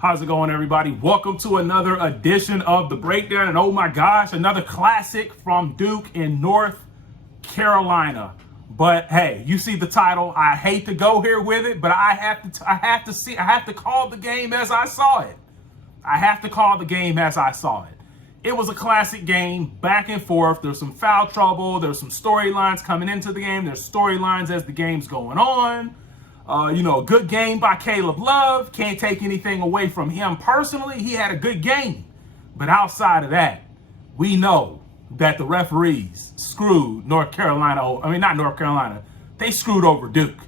How's it going, everybody? Welcome to another edition of The Breakdown. And oh my gosh, another classic from Duke in North Carolina. But hey, you see the title. I hate to go here with it, but I have to call the game as I saw it. I have to call the game as I saw it. It was a classic game, back and forth. There's some foul trouble. There's some storylines coming into the game. There's storylines as the game's going on. A good game by Caleb Love. Can't take anything away from him personally. He had a good game. But outside of that, we know that the referees screwed North Carolina. I mean, not North Carolina. They screwed over Duke.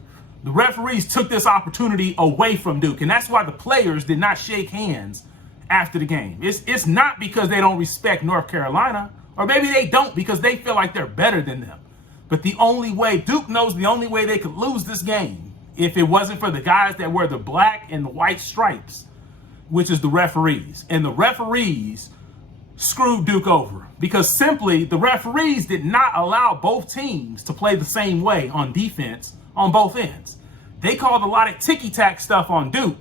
The referees took this opportunity away from Duke. And that's why the players did not shake hands after the game. It's not because they don't respect North Carolina. Or maybe they don't because they feel like they're better than them. But the only way, Duke knows the only way they could lose this game, if it wasn't for the guys that wear the black and the white stripes, which is the referees. And the referees screwed Duke over because simply the referees did not allow both teams to play the same way on defense on both ends. They called a lot of ticky-tack stuff on Duke,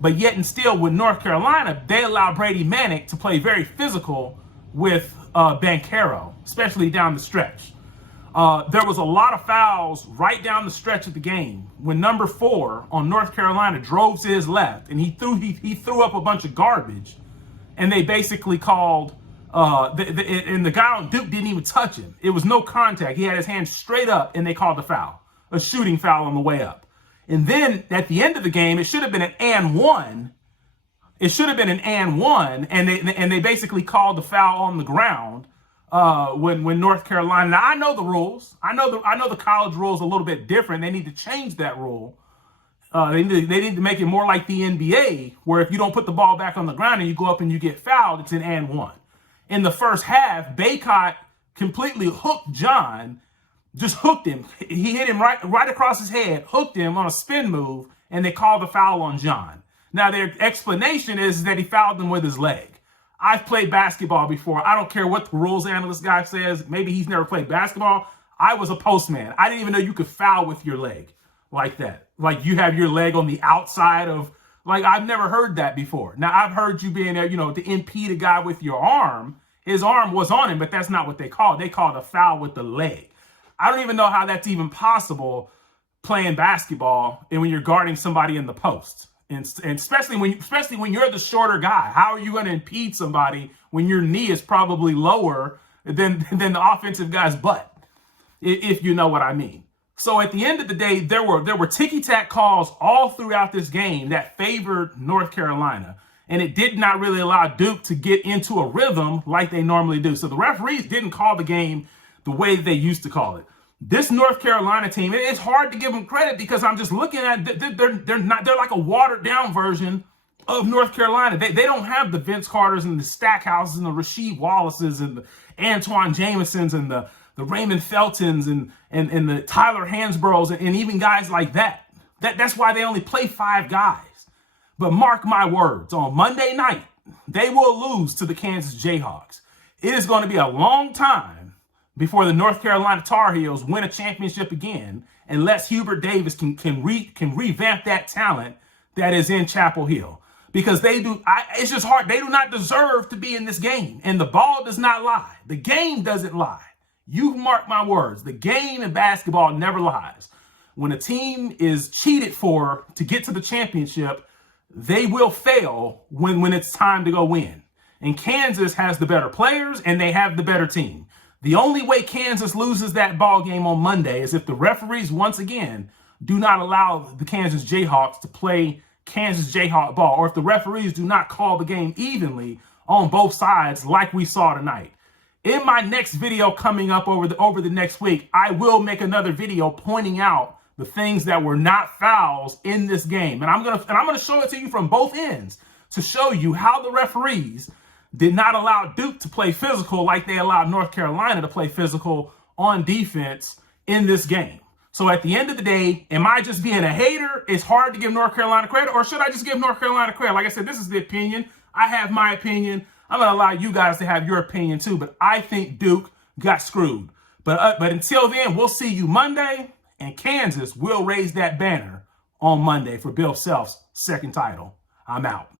but yet and still with North Carolina, they allowed Brady Manek to play very physical with Banchero, especially down the stretch. There was a lot of fouls right down the stretch of the game when number 4 on North Carolina drove to his left and he threw up a bunch of garbage, and they basically called and the guy on Duke didn't even touch him. It was no contact. He had his hand straight up, and they called the foul, a shooting foul on the way up. And then at the end of the game, it should have been an and one. It should have been an and one, and they basically called the foul on the ground. When North Carolina, now I know the rules. I know the college rules a little bit different. They need to change that rule. They need to make it more like the NBA, where if you don't put the ball back on the ground and you go up and you get fouled, it's an and one. In the first half, Bacot completely hooked John, just hooked him. He hit him right across his head, hooked him on a spin move, and they called the foul on John. Now their explanation is that he fouled him with his leg. I've played basketball before. I don't care what the rules analyst guy says. Maybe he's never played basketball. I was a postman. I didn't even know you could foul with your leg like that. Like you have your leg on the outside of, like I've never heard that before. Now I've heard you being there, to impede a guy with your arm. His arm was on him, but that's not what they called. They called a foul with the leg. I don't even know how that's even possible playing basketball and when you're guarding somebody in the post. And especially when you're the shorter guy, how are you going to impede somebody when your knee is probably lower than the offensive guy's butt, if you know what I mean? So at the end of the day, there were ticky-tack calls all throughout this game that favored North Carolina, and it did not really allow Duke to get into a rhythm like they normally do. So the referees didn't call the game the way they used to call it. This North Carolina team, it's hard to give them credit because I'm just looking at they're like a watered down version of North Carolina. They don't have the Vince Carters and the Stackhouses and the Rasheed Wallaces and the Antoine Jamesons and the Raymond Feltons and the Tyler Hansboroughs and even guys like that. That's why they only play 5 guys. But mark my words, on Monday night, they will lose to the Kansas Jayhawks. It is going to be a long time before the North Carolina Tar Heels win a championship again, unless Hubert Davis can revamp that talent that is in Chapel Hill. Because it's just hard. They do not deserve to be in this game. And the ball does not lie. The game doesn't lie. You mark my words. The game in basketball never lies. When a team is cheated for to get to the championship, they will fail when it's time to go win. And Kansas has the better players, and they have the better team. The only way Kansas loses that ball game on Monday is if the referees, once again, do not allow the Kansas Jayhawks to play Kansas Jayhawk ball, or if the referees do not call the game evenly on both sides like we saw tonight. In my next video coming up over the next week, I will make another video pointing out the things that were not fouls in this game. And I'm gonna show it to you from both ends to show you how the referees did not allow Duke to play physical like they allowed North Carolina to play physical on defense in this game. So at the end of the day, am I just being a hater? It's hard to give North Carolina credit, or should I just give North Carolina credit? Like I said, this is the opinion. I have my opinion. I'm going to allow you guys to have your opinion too, but I think Duke got screwed. But until then, we'll see you Monday, and Kansas will raise that banner on Monday for Bill Self's second title. I'm out.